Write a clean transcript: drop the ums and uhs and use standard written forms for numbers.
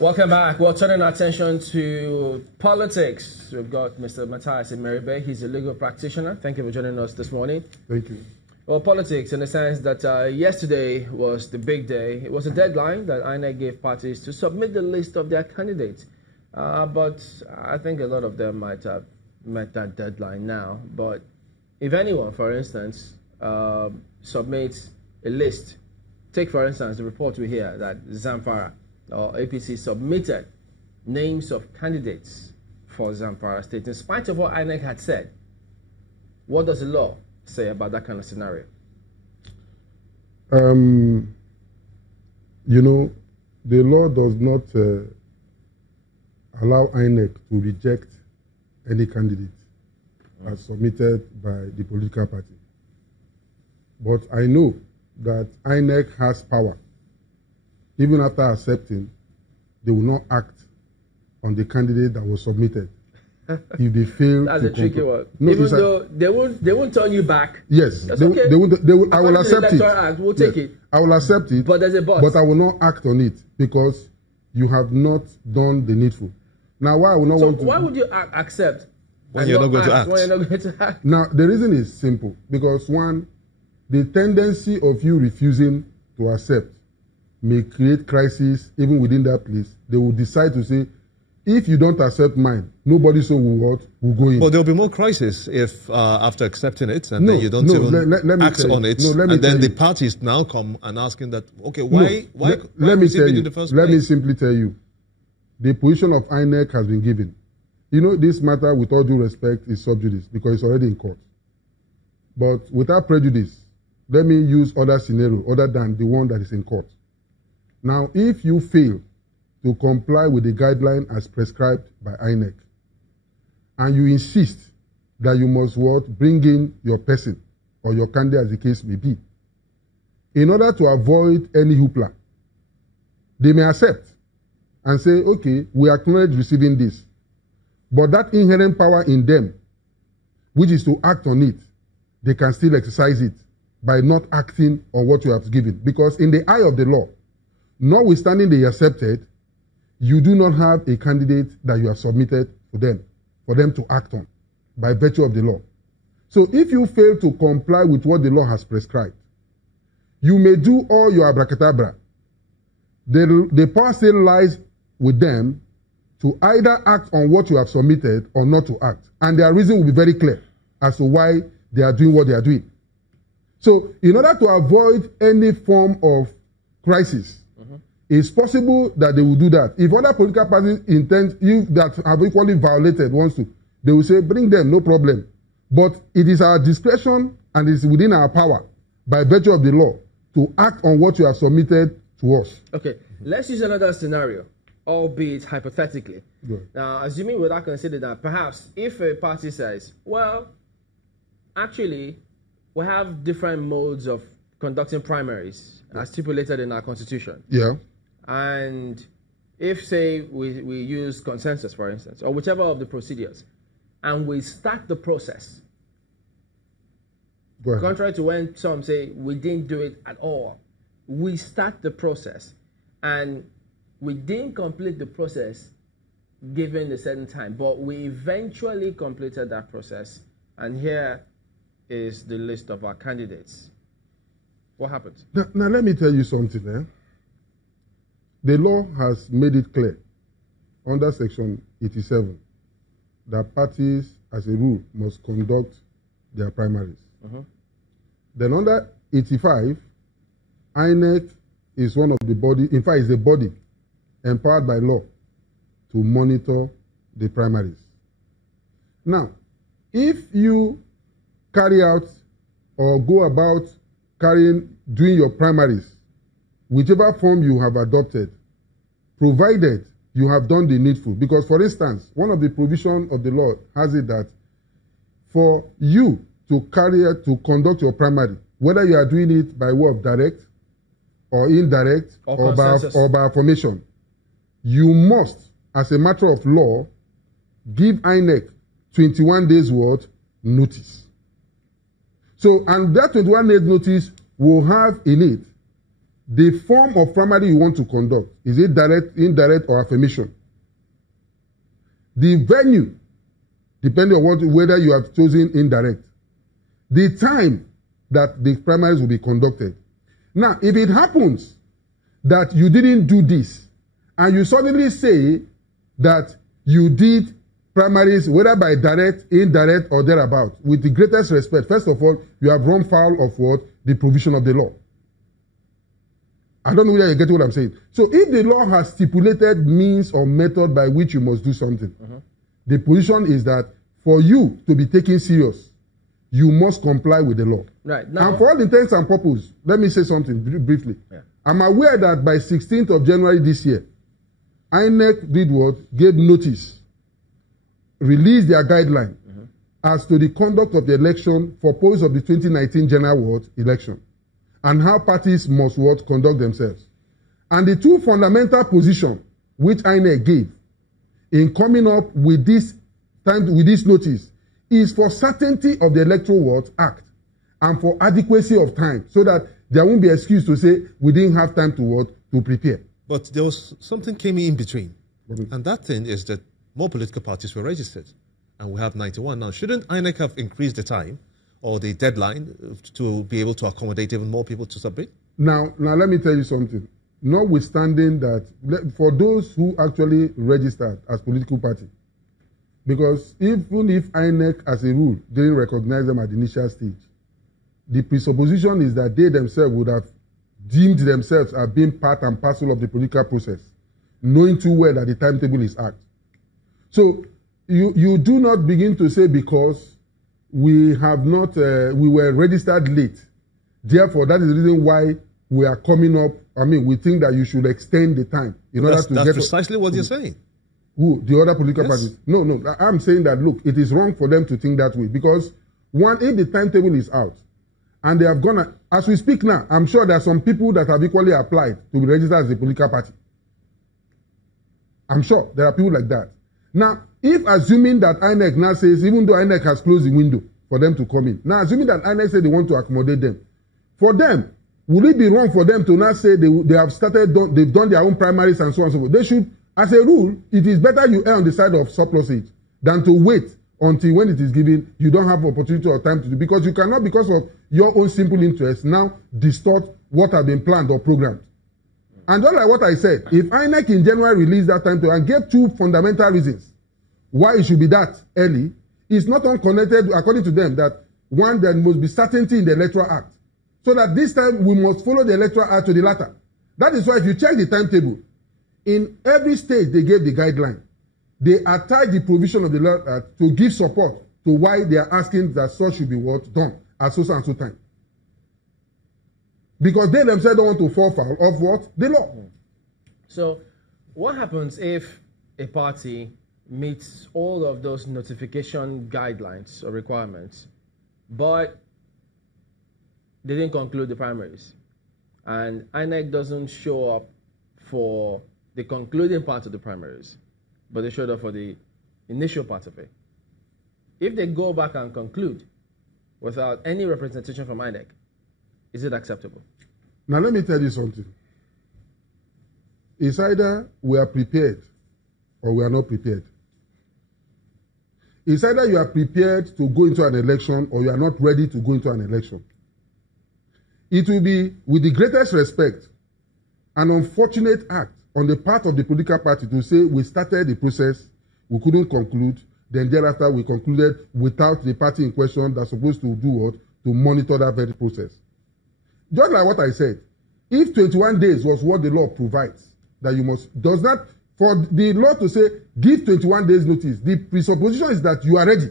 Welcome back. We're turning our attention to politics. We've got Mr. Matthias Imeribe. He's a legal practitioner. Thank you for joining us this morning. Thank you. Well, politics in the sense that yesterday was the big day. It was a deadline that INEC gave parties to submit the list of their candidates. But I think a lot of them might have met that deadline now. But if anyone, for instance, submits a list, take for instance the report we hear that Zamfara or APC submitted names of candidates for Zamfara State, in spite of what INEC had said. What does the law say about that kind of scenario? You know, the law does not allow INEC to reject any candidate as submitted by the political party. But I know that INEC has power. Even after accepting, they will not act on the candidate that was submitted if they fail. That's a tricky one. No, even though they won't turn you back. Yes, that's okay. They will, I will accept it. Act, we'll take it. I will accept it. But there's a but. But I will not act on it because you have not done the needful. Now, why I will not want to? Why would you accept when you're not going to act? When you're not going to act? Now, the reason is simple. Because one, the tendency of you refusing to accept may create crisis even within that place. They will decide to say, if you don't accept mine, nobody so will go in. But there will be more crisis if after accepting it and then you don't even act on it, and then the parties now come and asking that, okay, why let me tell you, in the first let place? me simply tell you, the position of INEC has been given. You know, this matter, with all due respect, is sub judice because it's already in court. But without prejudice, let me use other scenario other than the one that is in court. Now, if you fail to comply with the guideline as prescribed by INEC, and you insist that you must bring in your person or your candidate as the case may be, in order to avoid any hoopla, they may accept and say, okay, we acknowledge receiving this. But that inherent power in them, which is to act on it, they can still exercise it by not acting on what you have given. Because in the eye of the law, notwithstanding they accepted, you do not have a candidate that you have submitted to them for them to act on by virtue of the law. So if you fail to comply with what the law has prescribed, you may do all your abracadabra. The power still lies with them to either act on what you have submitted or not to act. And their reason will be very clear as to why they are doing what they are doing. So in order to avoid any form of crisis, it's possible that they will do that. If other political parties that have equally violated wants to, they will say, bring them, no problem. But it is our discretion and it's within our power, by virtue of the law, to act on what you have submitted to us. Okay, let's use another scenario, albeit hypothetically. Good. Now, assuming without considering that, perhaps if a party says, well, actually, we have different modes of conducting primaries as stipulated in our constitution. Yeah. And if, say, we use consensus, for instance, or whichever of the procedures, and we start the process, contrary to when some say we didn't do it at all, we start the process, and we didn't complete the process given a certain time, but we eventually completed that process, and here is the list of our candidates. What happens? Now let me tell you something. The law has made it clear under Section 87 that parties, as a rule, must conduct their primaries. Then under 85, INEC is one of the body, in fact, is the body empowered by law to monitor the primaries. Now, if you carry out or go about doing your primaries, whichever form you have adopted, provided you have done the needful. Because, for instance, one of the provisions of the law has it that for you to conduct your primary, whether you are doing it by way of direct or indirect or by affirmation, you must, as a matter of law, give INEC 21 days worth notice. So, and that 21 days notice will have in it the form of primary you want to conduct. Is it direct, indirect, or affirmation? The venue, depending on whether you have chosen indirect. The time that the primaries will be conducted. Now, if it happens that you didn't do this, and you suddenly say that you did primaries, whether by direct, indirect, or thereabout, with the greatest respect, first of all, you have run foul of what? The provision of the law. I don't know whether you get what I'm saying. So if the law has stipulated means or method by which you must do something, the position is that for you to be taken serious, you must comply with the law. Right. Now, and for all intents and purposes, let me say something briefly. Yeah. I'm aware that by 16th of January this year, INEC did what? Gave notice, released their guideline as to the conduct of the election for purpose of the 2019 general election, and how parties must conduct themselves. And the two fundamental positions which INEC gave in coming up with this notice is for certainty of the Electoral Act and for adequacy of time, so that there won't be excuse to say we didn't have time to prepare. But there was something came in between, and that thing is that more political parties were registered, and we have 91 now. Shouldn't INEC have increased the time or the deadline to be able to accommodate even more people to submit? Now let me tell you something. Notwithstanding that, for those who actually registered as political party, because even if INEC as a rule didn't recognize them at the initial stage, the presupposition is that they themselves would have deemed themselves as being part and parcel of the political process, knowing too well that the timetable is act. So you do not begin to say because we have not, we were registered late, therefore that is the reason why we are coming up. I mean, we think that you should extend the time in order to get. That's precisely what you're saying. Who? The other political parties? No. I'm saying that, look, it is wrong for them to think that way, because one, if the timetable is out and they have gone, as we speak now, I'm sure there are some people that have equally applied to be registered as a political party. I'm sure there are people like that. Now, if assuming that INEC now says, even though INEC has closed the window for them to come in, now assuming that INEC said they want to accommodate them, for them, would it be wrong for them to now say they have started, they've done their own primaries and so on and so forth? They should, as a rule, it is better you err on the side of surplusage than to wait until when it is given, you don't have opportunity or time to do, because you cannot, because of your own simple interest, now distort what has been planned or programmed. And just like what I said, if INEC in January released that time to and gave two fundamental reasons why it should be that early, it's not unconnected, according to them, that one, there must be certainty in the Electoral Act. So that this time we must follow the Electoral Act to the latter. That is why if you check the timetable, in every state they gave the guideline. They attach the provision of the law to give support to why they are asking that such should be done at so and so time. Because they themselves don't want to fall foul of what? The law. So what happens if a party meets all of those notification guidelines or requirements, but they didn't conclude the primaries, and INEC doesn't show up for the concluding part of the primaries, but they showed up for the initial part of it? If they go back and conclude without any representation from INEC, is it acceptable? Now let me tell you something. It's either we are prepared or we are not prepared. It's either you are prepared to go into an election or you are not ready to go into an election. It will be, with the greatest respect, an unfortunate act on the part of the political party to say we started the process, we couldn't conclude, then thereafter we concluded without the party in question that's supposed to do what? To monitor that very process. Just like what I said, if 21 days was what the law provides, that you must, does not, for the law to say give 21 days notice, the presupposition is that you are ready.